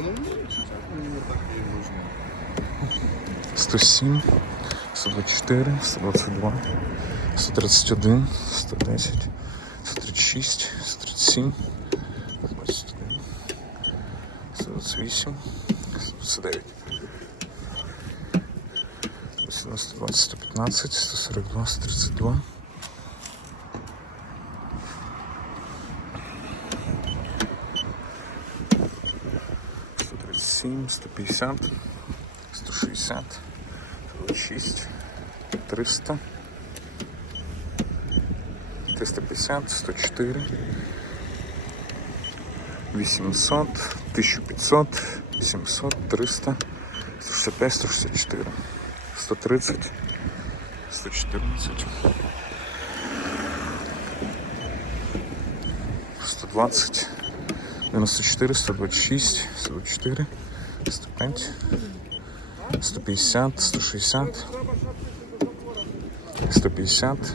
ну, чесно, так і нужно. 107, 124, 122, 131, 110, 136, 137, 121, 128, 129. 120, 115, 142, 132. Сто тридцать семь, сто пятьдесят, сто шестьдесят, сто шесть, триста, триста пятьдесят, сто четыре, вісімсот, тисячу пятьсот, сімсот, триста, сто шістдесят п'ять, сто шістдесят чотири, сто тридцять, сто чотирнадцять,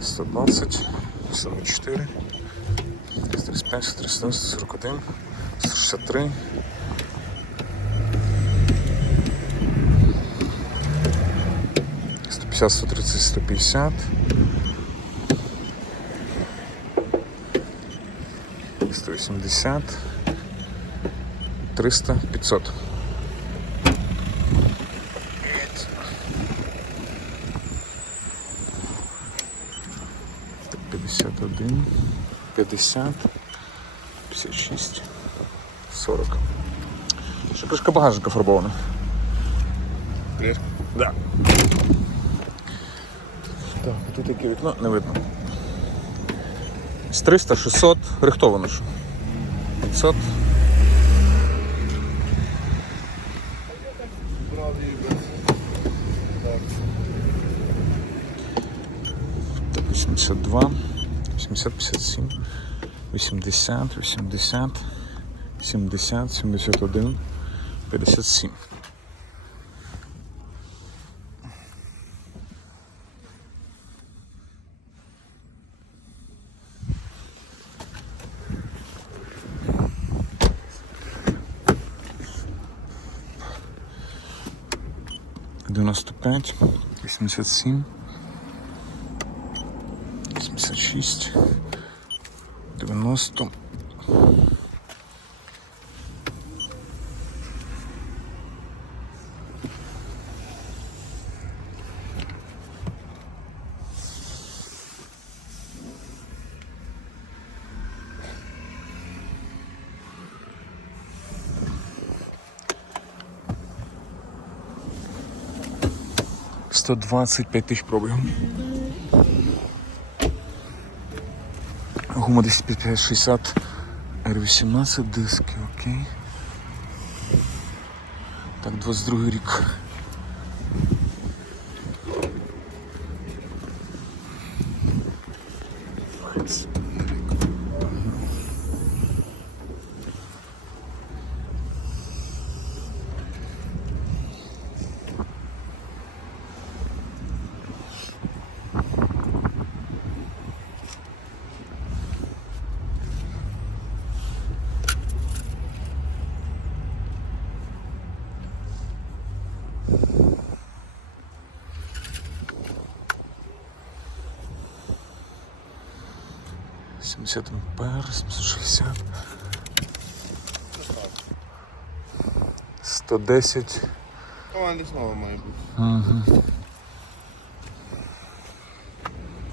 сто двадцять, дев'яносто чотири, сто двадцять шість, сто сто п'ять, сто п'ятдесят, сто шістдесят, сто п'ятдесят, сто двадцять, сто двадцять 135, 131, 141, 163. Сто пятьдесят, сто тридцать, сто пятьдесят. Сто восемьдесят. Триста, пятьсот. Так, 51, 50, 56, 40. Ще кришка багажника фарбована. Кришка? Да. Так, тут яке вікно не видно. З 300, 600, рихтовано ж. 500. Правді без. Так. Так, 82, 80, 57, 80, 80, 70, 71, 57. Девяносто пять, восемьдесят семь, 86, 90. Сто двадцать пять тысяч пробуем. Гума 1060 R18, диски, окей. Так, 22 рік. Сімдесят ампер, 760. 110. Команди знову має бути. Угу.